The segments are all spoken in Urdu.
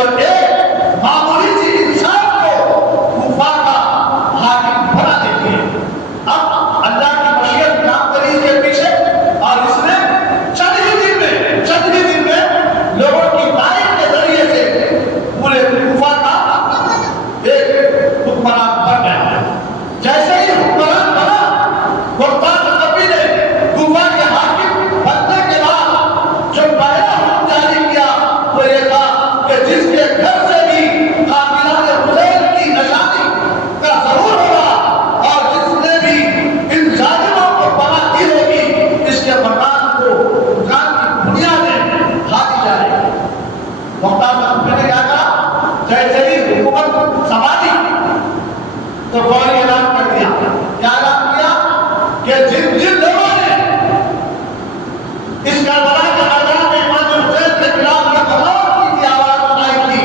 تو ایک معمولی سی انسان کو کوفہ کا حاکم بنا دیتی ہے. اب اللہ کی مشیت کام کری اس کے پیچھے اور اس نے چند ہی دن میں لوگوں کی تائید کے ذریعے سے پورے کوفہ کا ایک حکمران بن گیا. جیسے ہی حکمران بنا وقت نبی نے کوفہ کے حاکم بننے کے بعد جو پہلا حکم جاری کیا وہ یہ تھا کہ جس کے گھر سے بھی قاتلان حسین کی نشانی کا ظہور ہوگا اور جس نے بھی ان ظالموں کو پناہ دی ہوگی اس کے مکان کو مکان کی بنیادیں ڈھا دی جائے گی. وقت نبی نے کیا کہا جیسے ہی حکومت سنبھالی تو فوری اعلان کر دیا. کیا اعلان کیا کہ جن لوگوں نے اس کربلا کے میدان میں امام حسین کے خلاف یہ بغاوت کی تھی آواز اٹھائی تھی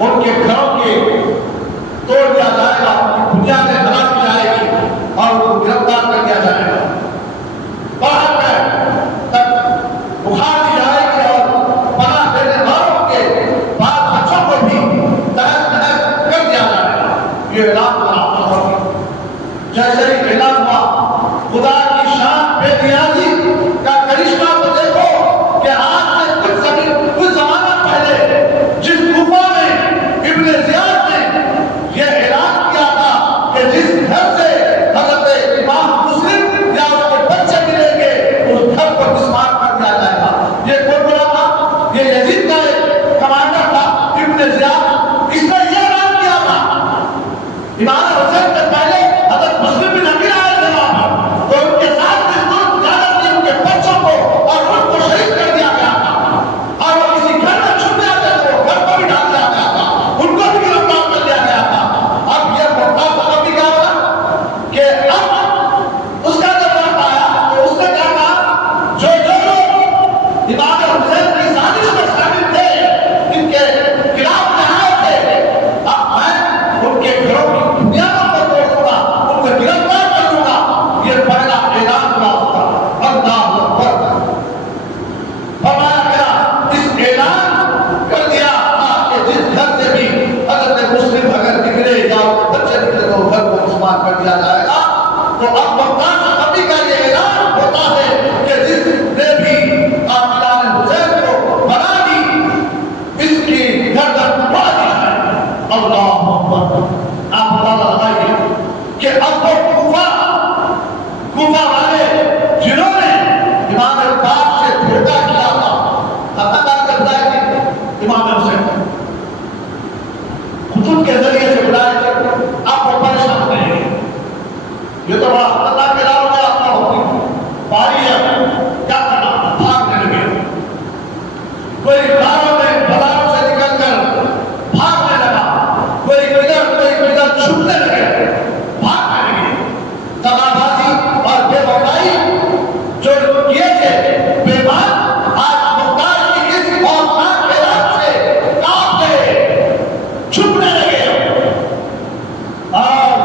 ان کے گھروں کے توڑ دیا جائے گا ان کی بنیادیں ہلا دی جائے گی اور ان کو گرفتار کر دیا جائے گا. باہر تک بخار دی جائے گی اور پناہ دینے والوں کے بعض بچوں کو بھی تحس نحس کر دیا جائے گا. یہ اعلان کرا. جیسے ہی اعلان ہوا خدا کی شان بے نیازی کا کرشمہ کو دیکھو کہ آج سے کچھ زمانہ پہلے جس کوفہ میں ابن زیاد نے یہ اعلان کیا تھا کہ جس گھر سے حضرت امام مسلم یا اس کے بچے ملیں گے اس گھر کو مسمار کر دیا جائے گا. یہ کون بولا تھا؟ یہ یزید کا ایک کمانڈر تھا ابن زیاد. اس نے یہ اعلان کیا تھا. امام حسین سے پہلے حضرت مسلم بن عقیل آئے تھے وہاں پر تو ان کے ساتھ بھی ظلم زیادہ کی ان کے بچوں کو اور ان کو شہید کر دیا گیا تھا اور وہ کسی گھر میں چھپ جاتے تھے وہ گھر کو بھی ڈال دیا گیا تھا ان کو بھی گرفتار کر دیا گیا تھا. اب یہ محتاط نبی کیا ہوا کہ اب اس کا جب وقت آیا تو اس نے کیا کہا جو لوگ امام حسین کی سازش میں شامل تھے ان کے خلاف نہائے تھے اب میں ان کے گھروں کی بنیادوں کو توڑ دوں گا ان کو گرفتار کر دوں گا. یہ پہلا اعلان ہوا ہوتا. اللہ اکبر. فرمایا گیا اس اعلان کر دیا کہ جس گھر سے بھی حضرت مسلم اگر نکلے یا بچے نکلے تو گھر کو مسمار کر دیا جائے گا. تو اب وقت نبی کا یہ اعلان ہوتا ہے کہ جس نے بھی قاتلان حسین کو بنا دی اس کی گردن اڑا دی جائے. اللہ اکبر. آپ اندازہ لگائیے کہ اب وہ کوفہ والے جنہوں نے امام پاک سے دھوکہ کیا تھا حقیقت کرتا ہے کہ امام حسین خطوط کے ذریعے سے بلائے تھے آپ کو پریشان کریں گے. یہ تو بڑا خطرناک اعلان ہو گیا. اپنا ہوتی باری ہے کیا کرنا بھاگنے لگے. کوئی گھروں میں بازاروں سے نکل کر بھاگنے لگا. کوئی کدھر چھپنے لگے بھاگنے لگے. دغابازی اور بے وفائی جو کیے تھے بیمان آج مختار کی اس خوفناک اعلان سے کانپ گئے چھپنے لگے اور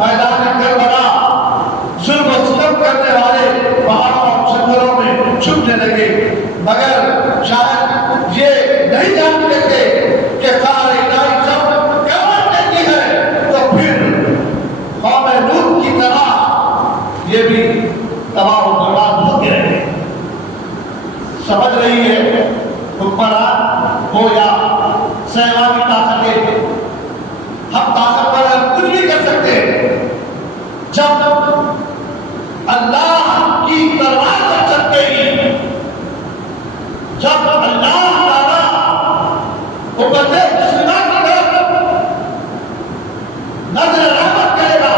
میدان کربلا ظلم و ستم کرنے والے پہاڑوں اور جنگلوں میں چھپنے لگے. مگر شاید یہ نہیں جانتے تھے کہ قہر الہی جب کروٹ دیتی ہے تو پھر قوم لوط کی طرح یہ بھی تباہ و برباد ہو گئے. سمجھ رہی ہے حکمران ہو یا سیمانی طاقتیں ہم طاقتور ہم کچھ بھی کر سکتے ہیں. جب اللہ کی تلوار پر چلتے ہی جب اللہ تعالیٰ امت مسلمہ کی طرف نظر رحمت کرے گا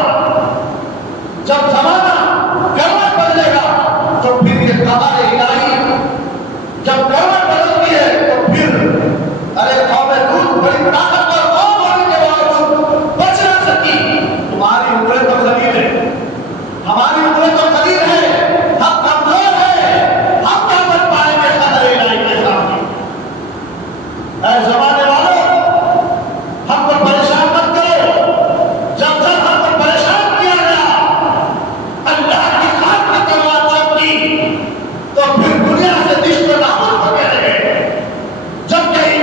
جب زمانہ کروٹ بدلے گا تو پھر یہ قہر الہی جب کروٹ بدلتی ہے تو پھر ارے قوم لوط بڑی طاقتور قوم ہونے کے باوجود بچ نہ سکی. تمہاری عمریں تو قلیل ہے ہماری عمریں تو قلیل ہے ہم کمزور ہیں ہم کیا بن پائیں گے قہر الہی کے سامنے. اے زمانے والوں ہم کو پریشان مت کرو. جب تک ہم کو پریشان کیا گیا اللہ کی ذات کی تلوار چمکی تو پھر دنیا سے دشمن نابود ہو گئے. جب کہ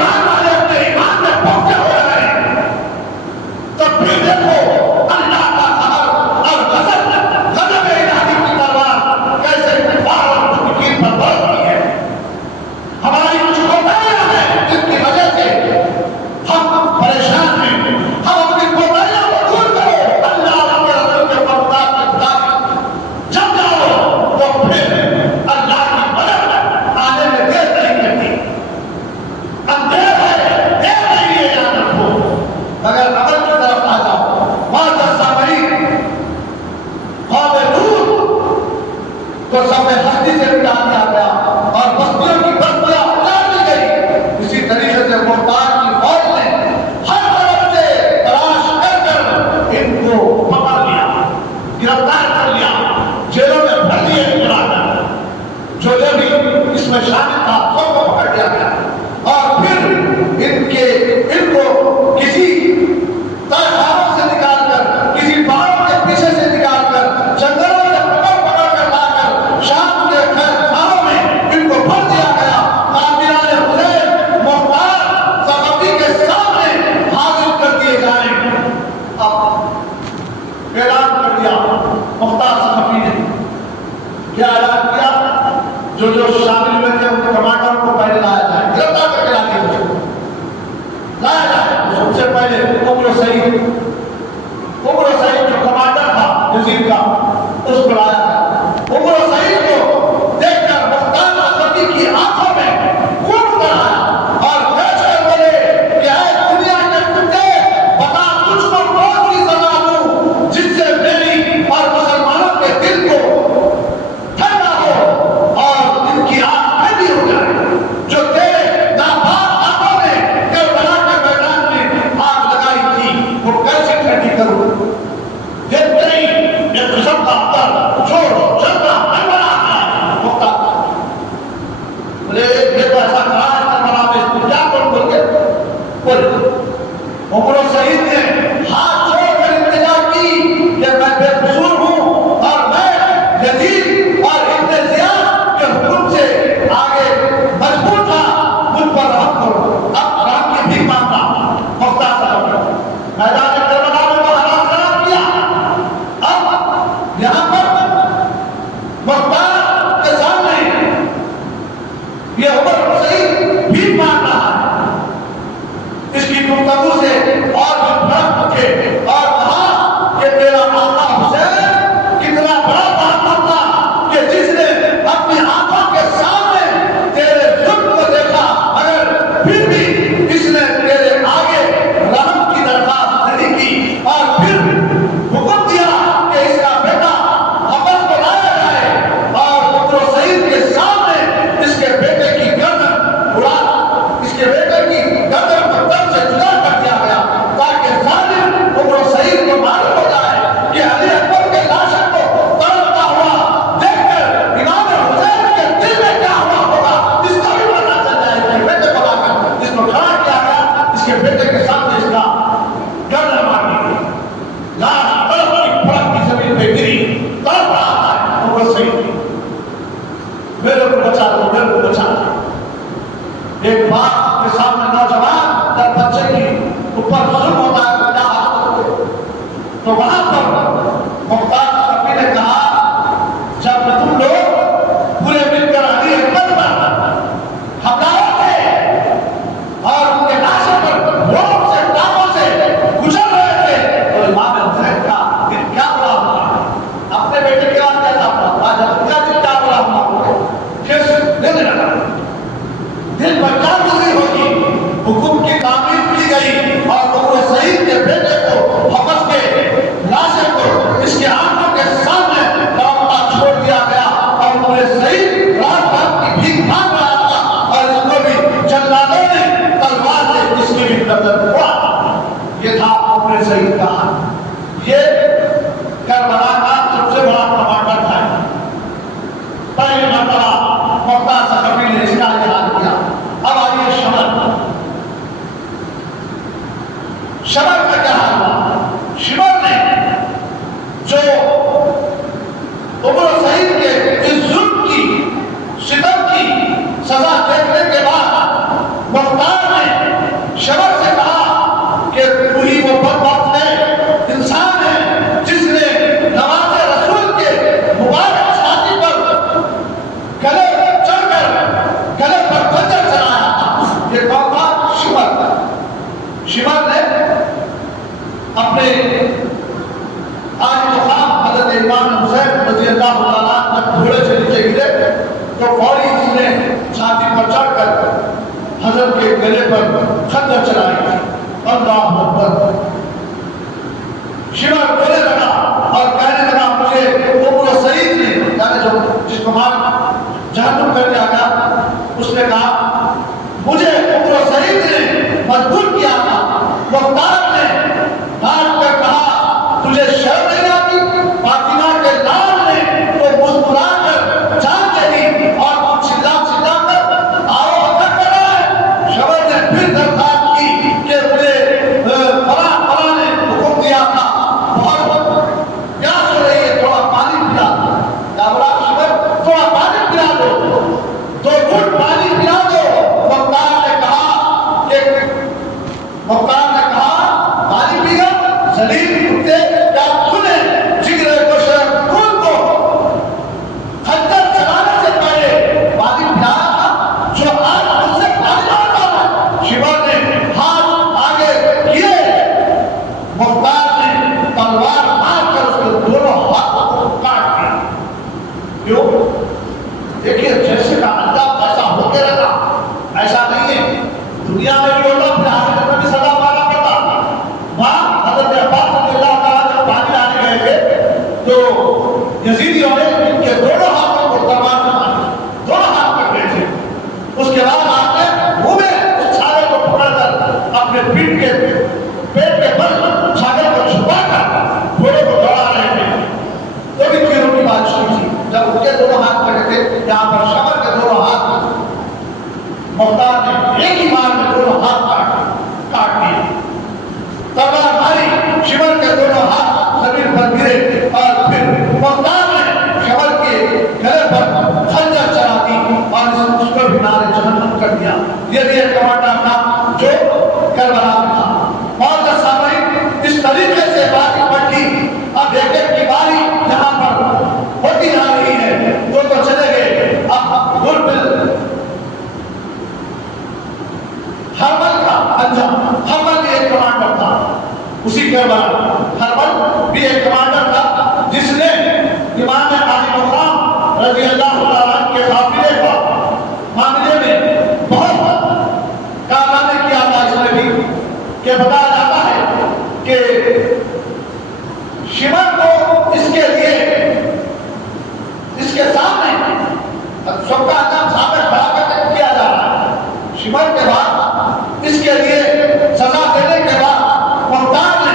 سعید جو کمانڈر تھا یزید کا، اس کو لایا عمر سعید کو دیکھ کر مختار اشرفی کی آنکھوں میں خون اتر آیا اور کہہ کر بولے کہ اے دنیا کے ٹکڑے، بتا تجھ کو کون سی سزا دوں جس سے میری اور مسلمانوں کے دل کو ٹھنڈا ہو اور ان کی آنکھ ٹھنڈی ہو جائے، جو تیرے ناپاک ہاتھوں نے کربلا کے میدان میں آگ لگائی تھی، وہ کیسے ٹھنڈی کروں؟ یہ تیری یہ قسم کا اندر چھوڑو چلنا انبرا ہے مختار بولے یہ تو ایسا کہا ہے کربلا میں، اس کو کیا کروں بول کے بولے عمر سعید نے ہاتھ چھوڑ کر التجا کی کہ میں بے قصور ہوں اور میں یزید اور ابن زیاد کے حکم سے آگے مجبور تھا، مجھ پر رحم کرو۔ اب رحم کی بھیک مانگتا مختار صاحب میدان کربلا میں وہ حالات خراب کیا۔ اب یہاں پر مختار کے سامنے یہ عمر سعید بھیک مانگ رہا ہے، اس کی گفتگو سے اور بھی بھڑک اٹھے اور کہا کہ تیرا آقا حسین کتنا بڑا بہادر تھا کہ جس نے اپنی آنکھوں کے سامنے تیرے ظلم کو دیکھا، مگر پھر بھی اس نے تیرے آگے رحم کی درخواست نہیں کی اور پھر حکم دیا کہ اس کا بیٹا حبس کو لایا جائے اور عمر سعید کے سامنے اس کے بیٹے کی گردن اڑا، اس کے بیٹے کی گردن پتھر سے جدا کر دیا گیا تاکہ ظالم عمر سعید کو معلوم ہو جائے کہ علی اکبر کے لاشن کو تڑپتا ہوا دیکھ کر امام حسین کے دل میں کیا ہوا ہوگا، اس کا بھی پتہ چل جائے۔ اس کے بیٹے کو لا کر اس کو کھڑا کیا گیا، اس کے بیٹے کے سامنے اس کا گردن مار دی گئی، لاش تڑپتی پھڑکتی زمین پہ گری، تڑپ رہا ہے عمر سعید، میرے کو بچا دو، میرے کو بچا دو۔ ایک باپ کے سامنے نوجوان جب بچے کی اوپر ظلم ہوتا ہے تو کیا حالت ہوتی ہے؟ تو وہاں پر مختار اشرفی نے کہا جب تم لوگ پورے مل کر علی اکبر پر حملہ تھے اور ان کے لاشوں پر روڈ سے ٹانگوں سے گزر رہے تھے تو امام حسین کا دل کیا بڑا ہوا، اپنے بیٹے کے بعد کیسا ہوا، آج ان کا دل کیا بڑا ہوا، کس دل لگا دل پر کیا گزری ہوگی۔ حکم کی تعمیر کی گئی اور عمر سعید کے بیٹے کو حبس کے لاشے کو اس کے آنکھوں کے سامنے لوٹتا چھوڑ دیا گیا اور عمر سعید رات بھر کی بھیک مانگ رہا تھا اور اس کو بھی جلادوں نے تلوار سے اس کی بھی گردن اڑا۔ یہ تھا عمر سعید کا حال۔ یہ کربلا کا سب سے بڑا کمانڈر تھا۔ پہلی مرتبہ مختار اشرفی نے اس کا اعلان کیا۔ اب آئیے شمر کا کیا حال ہوا؟ شمر نے جو عمر سعید کے اس ظلم کی ستم کی سزا دیکھنے کے بعد مختار نے شمر سے کہا کہ تو ہی وہ بدبخت ہے، انسان ہے جس نے نواز رسول کے مبارک چھاتی پر گلے چڑھ کر گلے پر خنجر چلایا تھا۔ یہ کون تھا؟ شمر۔ شمر نے اپنے آج تو خام حضرت امام حسین رضی اللہ عنہ جب گھوڑے سے نیچے گرے تو فوری اس نے چھاتی پر چڑھ کر حضرت کے گلے پر خنجر چلائی تھی۔ اللہ اکبر۔ شمر بولنے لگا اور کہنے لگا مجھے عمر سعید نے جس کو مار جہنم کر دیا گیا، اس نے کہا مجھے عمر سعید نے مجبور کیا تھا۔ مختار نے ڈانٹ کر کہا تجھے شرم نہیں آتی؟ فاطمہ کے لال نے تو مسکرا کر جان دے دی اور چلا چلا کر آؤ اکڑ کر رہا ہے۔ شمر نے پھر درخواست کی کہ مجھے فلاں نے حکم دیا تھا، بہت پیاس ہو رہی ہے، تھوڑا پانی پلا دو۔ شمر تھوڑا پانی پلا دو، 2 گھونٹ پانی پلا دو۔ مختار نے کہا پانی پیا زلیل کتے کیا تُنے جگر کو شرم خون کو خنجر چلانے سے پہلے پانی پلایا تھا جو آج مجھ سے پانی مانگتا ہے۔ شمر نے ہاتھ آگے کیے بھی ایک کمانڈر تھا جو کربلا میں تھا. اور سامعین اس طریقے سے بات بڑھی. اب ایک ایک کی باری یہاں پر ہوتی جا رہی ہے. وہ تو چلے گئے. اب گربل ہرمل کا انجام. ہرمل بھی ایک کمانڈر تھا اسی کربلا. ہرمل بھی ایک کمانڈر تھا جس نے امام علی مقام رضی اللہ عنہ کے قافلے کا معاملے میں بہت کارنامے کیا تھا. اس نے بھی کہ بتایا جاتا ہے کہ شمر کو اس کے لیے اس کے سامنے سب کا انجام سامنے کھڑا کر کیا جا رہا ہے. شمر کے بعد اس کے لیے سزا دینے کے بعد مختار نے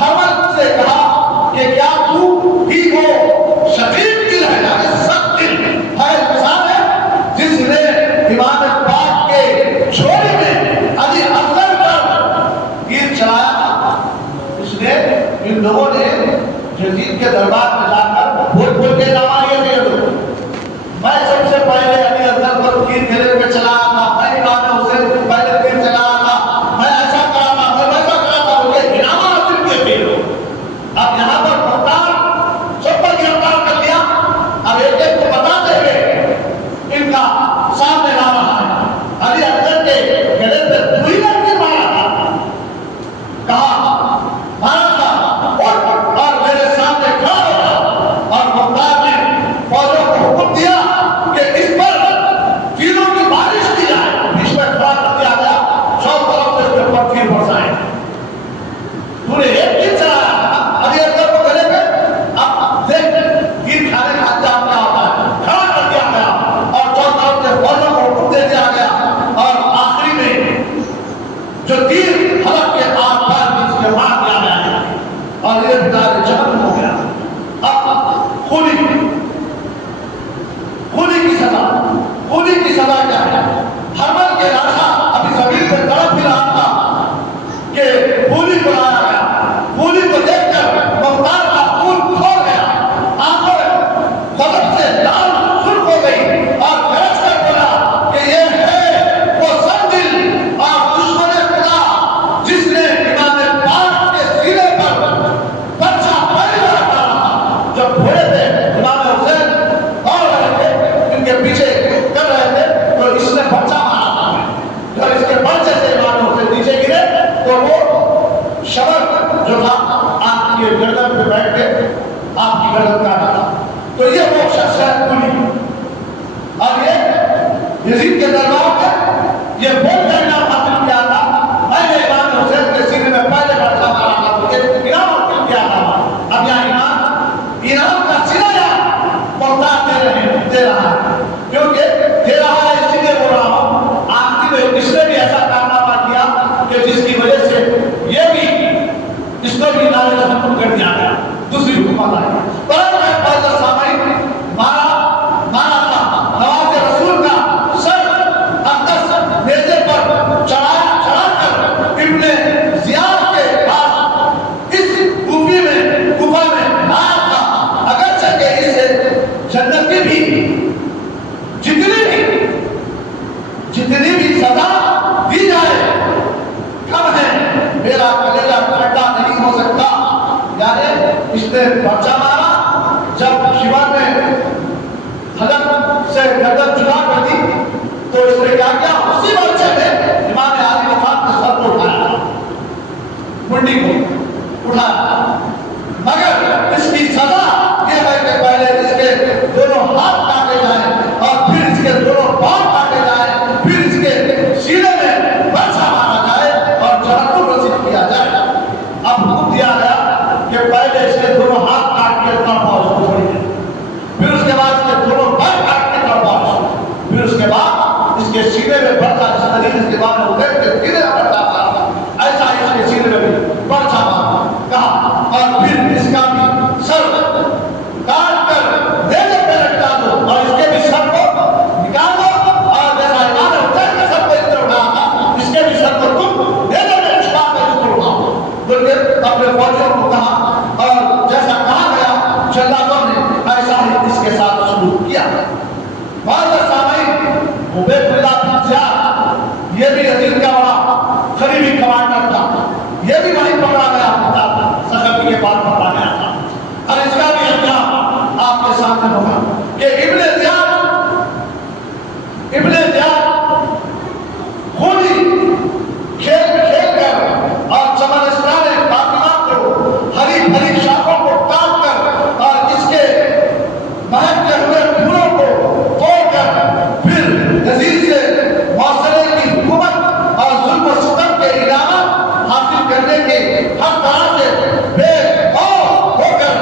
ہرمل سے کہا کہ کیا تو بھی وہ شدید دل ہے یعنی سخت دل ہے انسان ہے جس نے امام پاک کے چھوڑی میں علی افضل پر تیر چلایا تھا. اس نے ان لوگوں نے یزید کے دربار میں جا کر بول کے ناماریے دے دو. میں سب سے پہلے علی افضل پر تیر کھیلے میں چلایا تھا. میں امام حسین سے پہلے تیر چلایا تھا. میں ایسا کرا تھا. میں ویسا کرا تھا. مجھے انعام حاصل کے تیر ہو. اب یہاں پر مختار سب پر گرفتار کر دیا. اب ایک ایک کو بتاتے ہوئے ان کا سامنے لا رہا ہے. علی افضل کے گلے پہ دوئی لڑکی مارا تھا. کہا مارا تھا اور میرے سامنے کھڑا ہوا. اور مختار نے فوجوں کو حکم دیا کہ اس پر تیروں کی بارش کی جائے. بیچ میں کھڑا کر دیا گیا. 100 طرف سے اس کے اوپر تیر برسائے. تو نے ایک تیر چلایا علی افضل کو گلے پہ. اب دیکھ تیر کھانے کا انجام کیا ہوتا ہے. کھڑا کر دیا گیا اور 100 طرف سے فوجوں کو حکم دے دیا گیا. اور آخری میں جو تیر حلق کے آر پار بیچ کے مار دیا گیا ہے اور یہ بتایا جہنم ہو گیا. اب خولی کی سزا کیا ہے. ہرمل کے لڑکا ابھی زمین پہ تڑپ بھی رہا تھا کہ خولی کو لایا گیا. خولی کو دیکھ کر مختار کا خون کھول گیا. آنکھوں غضب سے لال سرخ ہو گئی اور گرج کر بولا کہ یہ ہے وہ سنگ دل اور دشمن خدا قریبی کمانڈر تھا، یہ بھی وہیں پکڑا گیا تھا، سقفی کے بعد پکڑا گیا تھا۔ اور اس کا بھی انجام آپ کے سامنے ہوگا کہ ابن زیاد خود ہی کھیل کر اور چمنستان فاطمہ کو ہری بھری شاخوں کو کاٹ کر اور اس کے مہکتے ہوئے پھولوں کو توڑ کر پھر یزید سے معاشرے کی حکومت اور ظلم و ستم کے انعامات حاصل کرنے کے ہر طرح سے بے خوف ہو کر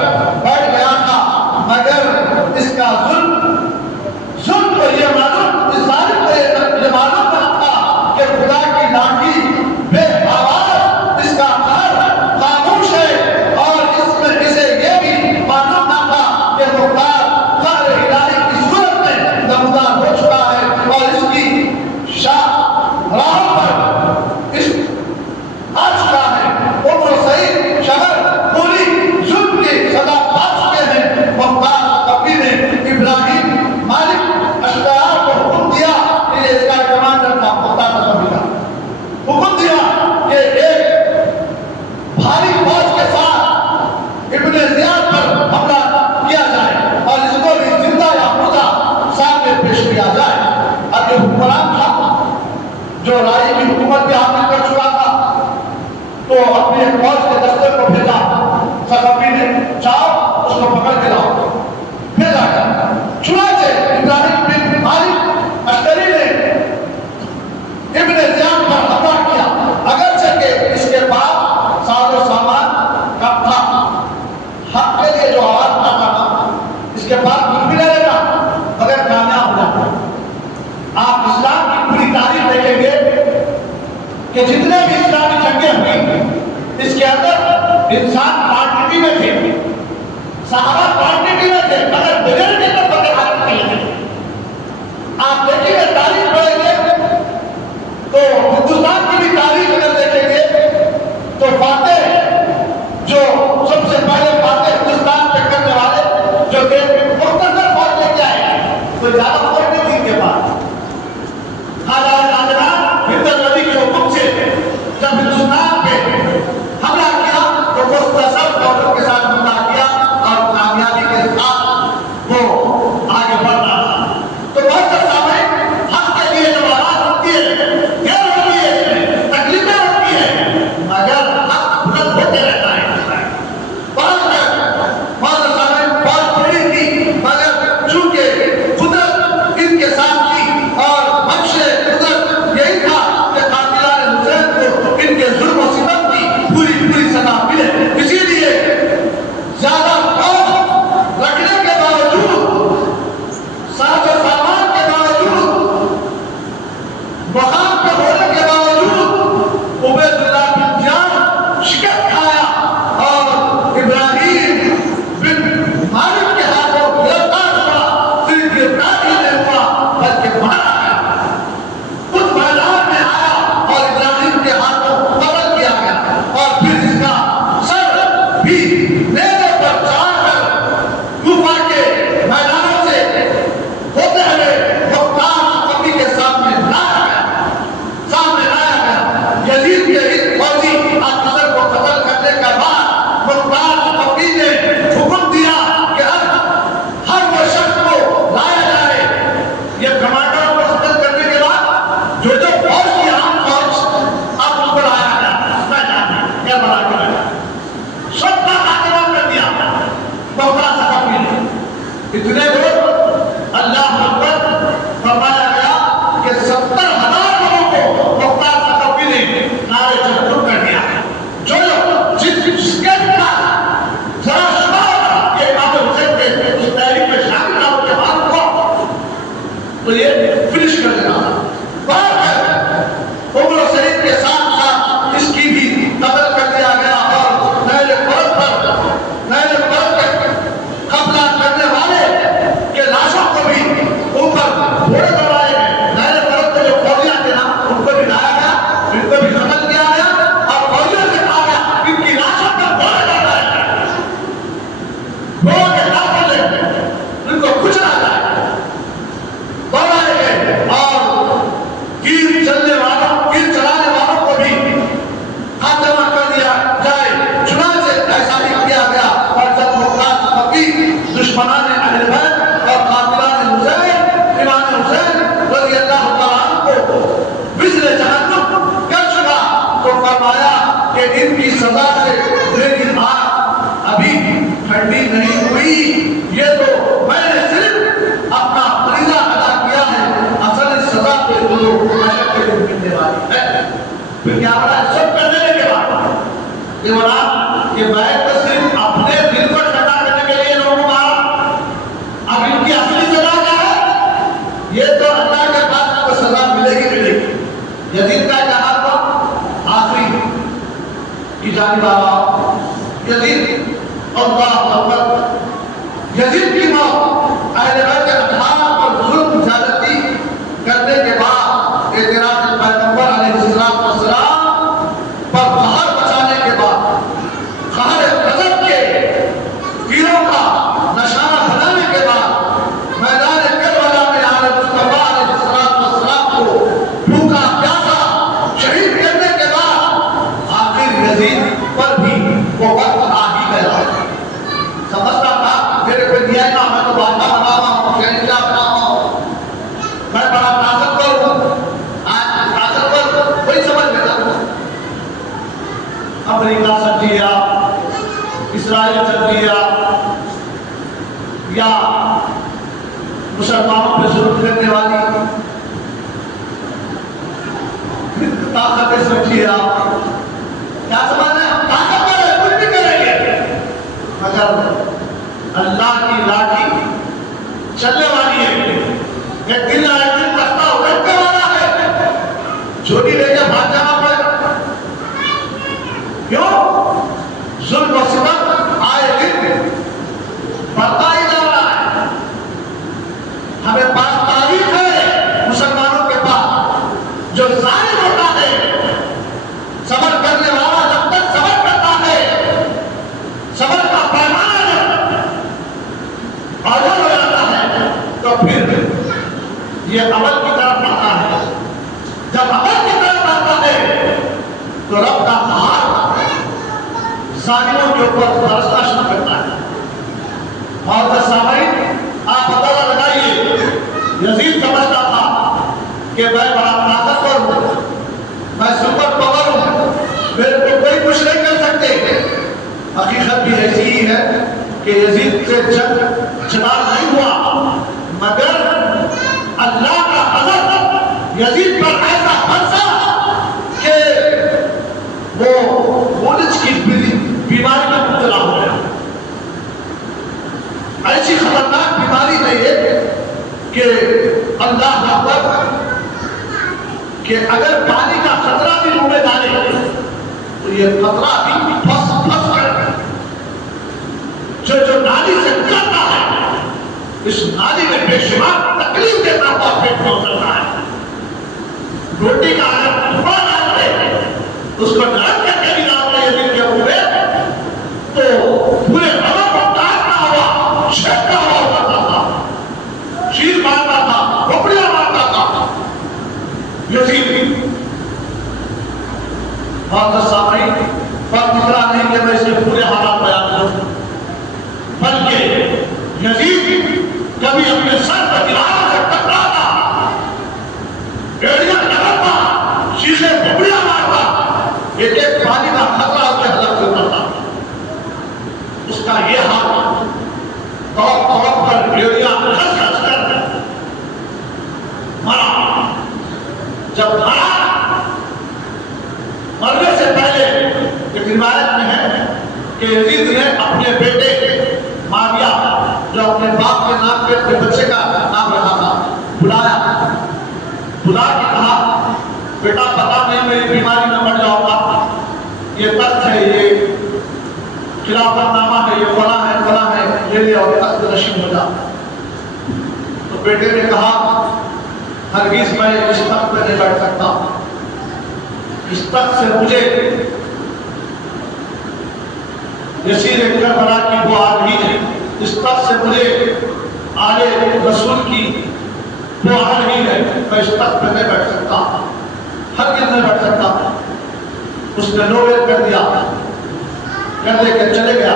بیٹھ گیا تھا، مگر اس کا ظلم کو یہ معلوم نہ تھا کہ خدا کی لاٹھی بے آواز، اس کا قہر خاموش ہے، اور اس میں اسے یہ بھی معلوم نہ تھا کہ مختار قہر الہی کی صورت میں نمودار ہو چکا ہے، اور اس کی شاہ راہ پر اس آ چکا ہے۔ عمر و سعید شہر پوری ظلم کی سزا پا چکے ہیں۔ مختار ثقفی نے ابراہیم مالک اشتیاق کو حکم دیا کہ اس کا کمانڈر تھا مختار ثقفی کا، حکم دیا کہ ایک بھاری فوج کے ساتھ ابن زیاد پر حملہ کیا جائے اور اس کو بھی زندہ یا مردہ سامنے پیش کیا جائے۔ اب یہ حکمران تھا جو رائی کی حکومت پہ حاصل کر چکا تھا، تو اپنی ایک فوج کے دستے کو بھیجا، ثقفی نے جاؤ اس کو پکڑ کے لاؤ، بھیجا گیا۔ چنانچہ ابراہیم بن مالک اشتری نے ابن زیاد پر حملہ کیا، اگرچہ کہ اس کے بعد ساز و سامان کم تھا، حق کے لیے جو آواز اٹھاتا تھا، اس کے بعد کچھ بھی نہیں لگا، مگر کامیاب ہو جاتا۔ آپ اسلام کی پوری تاریخ دیکھیں گے کہ جتنے بھی اسلامی جنگیں ہوئی، اس کے اندر انسان کوانٹٹی میں تھے، صحابہ کوانٹٹی میں تھے، مگر بغیر کے فتح حاصل کیے تھے۔ آپ دیکھیں گے تاریخ پڑھیں گے تو ہندوستان کی بھی تاریخ اگر دیکھیں گے تو فاتح جو سب سے پہلے فاتح ہندوستان پہ کرنے والے جو کہ مختصر فوج لے کے آئے، کوئی زیادہ فوج نہیں تھی ان کے پاس۔ خواجہ نادران ہندر نبی کے حکم سے جب ہندوستان پہ حملہ کیا تو مختصر فوجوں کے ساتھ حملہ کیا اور کامیابی کے ساتھ وہ آگے بڑھ رہا تھا۔ تو بہت سے سامنے حق کے لیے جو آواز ہوتی ہے، غیر ہوتی ہے، اس میں تکلیفیں ہوتی ہیں، مگر حق بلند ہوتے رہتا ہے۔ بہت سے سامنے بہت بڑی تھی، مگر چونکہ قدرت ان کے ساتھ تھی اور بخش قدرت یہی تھا کہ قاتلان حسین کو ان کے ظلم و ستم کی پوری سزا ملے۔ اسی لیے زیادہ فوج رکھنے کے باوجود، ساز و سامان کے باوجود، مقام پہ ہونے کے باوجود عبید اللہ بن زیاد شکست کھایا اور ابراہیم بن مالک کے ہاتھوں گرفتار ہوا۔ صرف گرفتار ہی نہیں ہوا بلکہ مارا گیا، خود میدان میں آیا اور ابراہیم کے ہاتھوں قتل کیا گیا، اور پھر اس کا سر بھی نیزے پر چڑھا کر کوفہ کے میدانوں سے ہوتے ہوئے مختار ثقفی کے سامنے لایا گیا۔ یزید کے اس فوجی افسر کو قتل کرنے کے بعد مختار ثقفی نے حکم دیا کہ اب ہر وہ شخص کو لایا جائے۔ یہ کمانڈروں کو قتل کرنے کے بعد جو فوج کی عام فوج اب اس کو لایا گیا، میدان میں کیا بنا کر رکھا، سب کا خاتمہ کر دیا مختار ثقفی نے۔ اتنے لوگ اللہ اکبر فرمایا گیا کہ 70,000 لوگوں کو مختار ثقفی نے نعرے چکر کر دیا۔ جو جس کے پاس ذرا شبہ ہوگا کہ امام حسین کے اس تحریک میں شامل نہ ہو کے بعد ہوا تو یہ فنش کر دینا۔ عمر و سعید کے ساتھ ساتھ اس کی بھی قتل کر دیا گیا، اور نیل فرد کے قبضہ کرنے والے کے لاشوں کو بھی اوپر گھوڑے دوڑائے گئے۔ نیل فرد کے جو فوجیاں تھے نا، ان کو بھی لایا گیا، ان کو بھی قتل کیا گیا، فرمایا کہ ان کی سزا سے میری آنکھ ابھی ٹھنڈی نہیں ہوئی، یہ تو میں نے صرف اپنا فریضہ ادا کیا ہے، اصل سزا تو حشر کے دن ملنے والی ہے۔ پھر کیا بڑا سب کرنے کے بعد یہ بڑا کہ میں تو صرف اپنے دل کو ٹھنڈا کرنے کے لیے لوگوں مارا، اب ان کی اصلی سزا کیا ہے؟ یہ تو اللہ کے پاس کو سزا ملے گی ملے گی۔ یزید کا کہا تھا آخری کی جانب آوا یزید اللہ اکبر، یزید کی موت اہل بیت کے اطہار پر ظلم زیادتی کرنے کے بعد اعتراض پیغمبر علیہ السلام پر باہر بچانے کے بعد قہر غضب کے تیروں کا نشانہ بنانے کے بعد میدان کربلا میں آل مصطفیٰ علیہ السلام کو بھوکا پیاسا شہید کرنے کے بعد آخر یزید پر بھی وہ وقت آ ہی گیا۔ سمجھتا تھا میرے کو دیا ہے نا، میں تو بادشاہ بنا ہوا ہوں، شہنشاہ بنا ہوا ہوں، میں بڑا طاقتور ہوں، طاقتور وہی سمجھ لیتا ہوں۔ امریکہ چل دیا، اسرائیل چل دیا، یا مسلمانوں پہ ظلم کرنے والی طاقتیں سمجھیے آپ، کیا سمجھنا ہے؟ ہم طاقتور ہیں، کچھ بھی کریں گے، مگر اللہ کی لاٹھی چلنے والی ہے، ایک دن آئے دن رکھتا ہوئے والا ہے، چھوٹی لے کے بھاگ جانا پڑے گا۔ کیوں؟ ظلم و ستم آئے دن بڑھتا ہی جا رہا ہے۔ ہمیں پاس تاریخ ہے مسلمانوں کے پاس، جو ظالم ہوتا ہے صبر کرنے والا جب تک صبر کرتا ہے، صبر کا پیمانہ عاجز ہو جاتا ہے تو پھر یہ عمل کی طرف آتا ہے، جب عمل کی طرف آتا ہے تو رب کا قہر ظالموں کے اوپر برسنا شروع کرتا ہے۔ اور سامعین آپ اندازہ لگائیے، یزید سمجھتا تھا کہ میں بڑا طاقتور ہوں، میں سپر پاور ہوں، میرے کو کوئی کچھ نہیں کر سکتے۔ حقیقت بھی ایسی ہی ہے کہ یزید سے جنگ چنار نہیں ہوا، مگر اللہ کا غضب یزید پر ایسا برسا کہ وہ مولج کی بیماری میں مبتلا ہو گیا۔ ایسی خطرناک بیماری ہے یہ کہ اللہ اکبر کہ اگر پانی کا قطرہ بھی منہ میں ڈالے تو یہ قطرہ بھی پھنس پھنس کر جو نالی سے گزرتا ہے، اس نالی میں بے شمار تکلیف دیتا ہوا پیٹ میں اترتا ہے۔ روٹی کا اگر ٹکڑا ڈالتے اس کو نرم کر کے بھی ڈالتے یزید کے منہ میں تو پورے بدن کو کاٹتا ہوا چھینکتا ہوا اترتا تھا، چیز مارتا تھا، کھوپڑیاں مارتا تھا یزید۔ اور سامعین وقت اتنا نہیں کہ میں اس کے پورے حالات بیان کروں، بلکہ یزید کبھی اپنے سر پر دیواروں سے ٹکراتا، ایڑیاں لگاتا، شیشے کھوپڑیاں مارتا، ایک ایک پانی کا خطرہ اس کے حلق سے اترتا۔ اس کا یہ حال توق پر ایڑیاں کھس کھس کر مرا۔ جب مرا، مرنے سے پہلے ایک روایت میں ہے کہ یزید نے اپنے بیٹے معاویہ جو اپنے باپ کے نام پہ اپنے بچے کا نام رکھا تھا بلایا، بلا کے کہا بیٹا پتا نہیں میری بیماری میں مر جاؤں گا، یہ تخت ہے، یہ خلافت نامہ ہے، یہ فلاں ہے فلاں ہے، یہ لے اور تخت نشین ہو جا۔ تو بیٹے نے کہا ہرگز میں اس تخت پہ نہیں بیٹھ سکتا، اس تخت سے مجھے یسیر کربلا کی وہ آ رہی ہے، اس تخت سے مجھے آل رسول کی وہ آ رہی ہے، میں اس تخت پہ نہیں بیٹھ سکتا، ہرگز نہیں بیٹھ سکتا۔ اس نے نوبل کر دیا، کر دے کے چلے گیا۔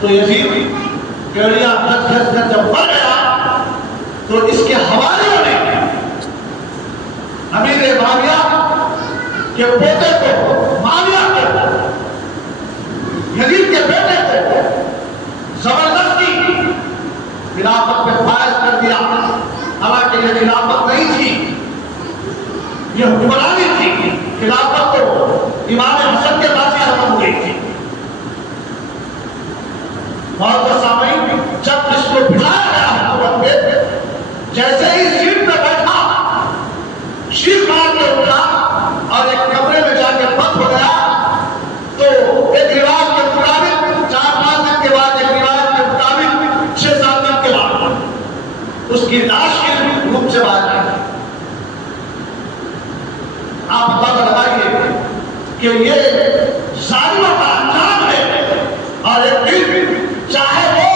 تو یزید کیڑیاں گھس گھس کر جب مر گیا تو اس کے حوالے میں امیر معاویہ کہ پوتے کو معاویہ کو یزید کے بیٹے کو زبردستی خلافت پہ فائز کر دیا، حالانکہ یہ خلافت نہیں تھی، یہ حکمرانی تھی۔ خلافت تو امام حسن کے پاس ہی ختم ہو گئی تھی۔ اور سامعین، جب اس کو بٹھایا گیا حکومت پہ، جیسے ہی سیٹ پہ بیٹھا شیخ مار کے اٹھا اور ایک کمرے میں جا کے بند ہو گیا، تو ایک روایت کے مطابق 4-5 دن کے بعد، ایک روایت کے مطابق 6-7 دن کے بعد اس کی لاش کے روپ سے باہر آئی۔ آپ اندازہ لگائیے کہ یہ ظالموں کا انجام ہے، اور ایک دن چاہے وہ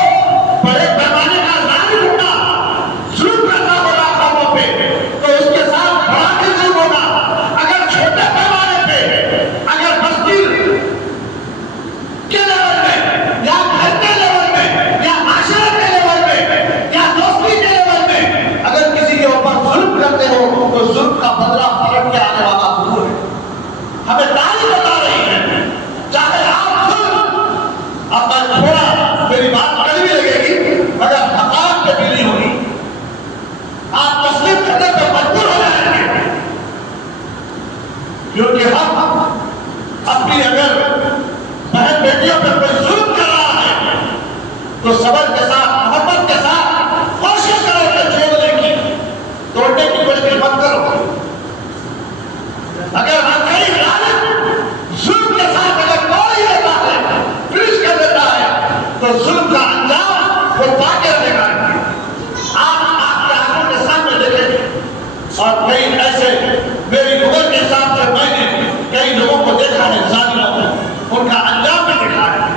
بڑے پیمانے کا ظالم ہوگا، ظلم کرنا ہوگا قوموں پہ، تو اس کے ساتھ بڑا بھی ظلم ہوگا۔ اگر چھوٹے پیمانے پہ، اگر بستی کے لیول میں یا گھر کے لیول میں یا معاشرے کے لیول میں یا دوستی کے لیول میں اگر کسی کے اوپر ظلم کرتے ہو تو ظلم کا بدلہ پلٹ کے آنے والا ضرور ہے۔ ہمیں تاریخ بتا رہی ہے، چاہے آپ ظلم اپنا تھوڑا، میری بات کڑوی لگے گی مگر حقائق پہ بلی ہوگی، آپ تسلیم کرنے پہ مجبور ہو جائیں گے، کیونکہ ہم اپنی اگر بہن بیٹیوں پہ کوئی ظلم کر رہا ہے تو صبر کے ساتھ، محبت کے ساتھ کوشش کرو کہ چھوڑنے کی، توڑنے کی کوشش مت کرو۔ اگر واقعی ظلم کے ساتھ اگر کوئی لیتا ہے، فنش کر دیتا ہے، تو ظلم کا انجام وہ باقی رہے گا۔ آپ کے آنکھوں کے سامنے دیکھیں گے، اور کئی ایسے میری عمر کے حساب سے میں نے کئی لوگوں کو دیکھا ہے، ظالموں کو، ان کا انجام بھی دیکھا ہے۔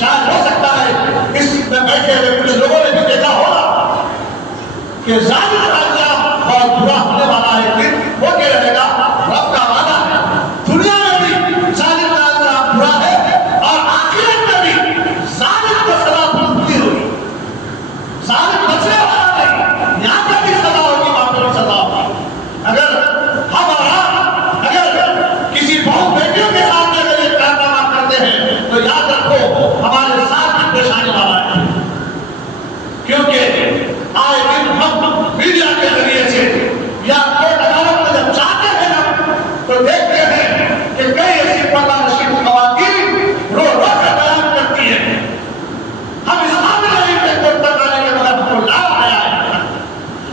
شاید ہو سکتا ہے اس میں بیٹھے ہوئے کچھ لوگوں نے بھی دیکھا ہوگا کہ ظالم کا انجام بہت برا ہونے والا ہے، پھر وہ کیا رہے گا؟ رب کا وعدہ ہے، دنیا میں بھی ظالم کا انجام برا ہے، اور آخرت میں بھی ظالم کو سزا پہنچتی ہوگی۔ ظالم بچنے والا نہیں، یہاں پہ بھی سزا ہوگی، وہاں پہ بھی سزا ہوگی۔ اگر ہم اور آپ اگر کسی بہت بیٹیوں کے ساتھ اگر یہ کارنامہ کرتے ہیں تو یاد رکھو ہمارے ساتھ بھی پیش آنے والا ہے، کیونکہ آئے دن ہم میڈیا کے ذریعے سے یا کورٹ عدالت میں جب جاتے ہیں نا تو دیکھتے ہیں کہ کئی ایسی پردہ نشین خواتین رو رو کر بیان کرتی ہیں، ہم اس قابل نہیں کہ کورٹ تک آنے کے بعد ہم کو لایا آیا ہے،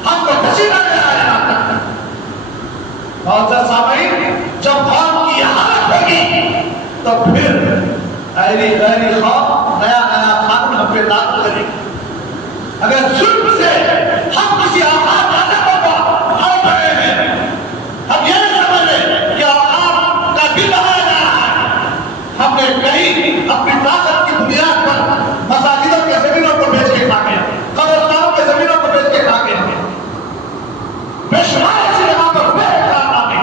ہم کو پسینہ لے آیا ہے۔ اور سامعین، جب قوم کی حالت ہوگی تو پھر ایری غیری خوف نیا نیا قانون ہم پہ لاگو کرے گی۔ اگر ظلم سے ہم کسی آقاب عادتوں کو ہڑ پڑے ہیں، ہم یہ نہیں سمجھ رہے کہ آقاب کا دل بنایا جا رہا ہے، ہم نے کہیں اپنی طاقت کی بنیاد پر مساجدوں کے زمینوں کو بیچ کے کھا گئے، قبرستانوں کے زمینوں کو بیچ کے کھا گئے، بے شمار ایسی جگہ پر ہوئے کارنامے،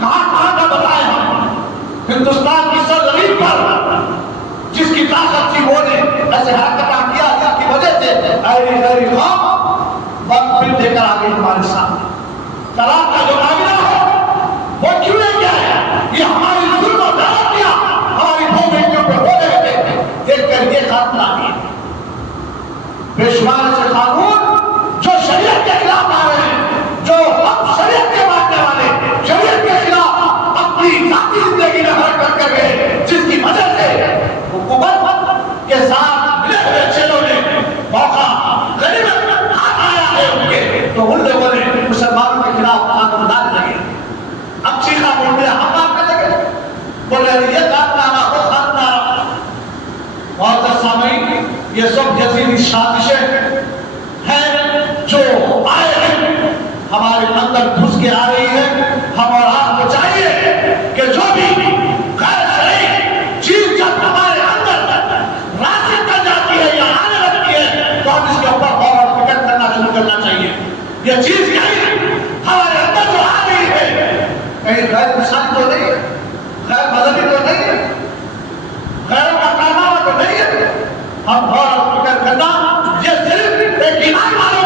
کہاں کا بتائیں ہم۔ ہندوستان کی سرزمین پر جس کی طاقت تھی وہ نے ایسے حرکتاں کیا جس کی وجہ سے ایری غیری قوم وقت پھر دے کر آگے ہمارے سامنے۔ طلاق کا جو معاملہ ہو وہ کیوں نہیں کیا ہے؟ یہ ہماری ظلم و ڈالتیاں ہماری دو بیٹیوں پہ ہو رہے تھے، دیکھ کر یہ خاتمہ آگے۔ بے شمار ایسے قانون جو شریعت کے خلاف آ رہے ہیں، جو ہم شریعت کے ماننے والے شریعت کے خلاف اپنی ذاتی زندگی میں حرکت کر گئے، جس کی وجہ سے حکومت کے ساتھ ملے ہوئے چیلوں نے موقع غنیمت ہاتھ آیا ہے ان کے، تو ان لوگوں نے مسلمانوں کے خلاف قانون ڈالنے لگے۔ اب چیخا بول رہے ہم آپ کرنے لگے، بولے یہ قانون وہ قانون۔ اور سامعین، یہ سب یزیدی سازشیں ہیں جو آئے ہیں ہمارے اندر گھس کے آ رہی ہے۔ ہم اور آپ کو چاہیے کہ جو بھی غیر صحیح چیز جب ہمارے اندر راسخ کر جاتی ہے یا آنے لگتی ہے تو ہم اس کے اوپر غور و فکر کرنا شروع کرنا چاہیے۔ یہ چیز یہی ہمارے اندر جو آ رہی ہے کہیں غیر انسانی تو نہیں ہے، غیر مذہبی تو نہیں ہے، غیروں کا کارنامہ تو نہیں ہے۔ ہم غور و فکر کرنا یہ صرف ایک ایمان والوں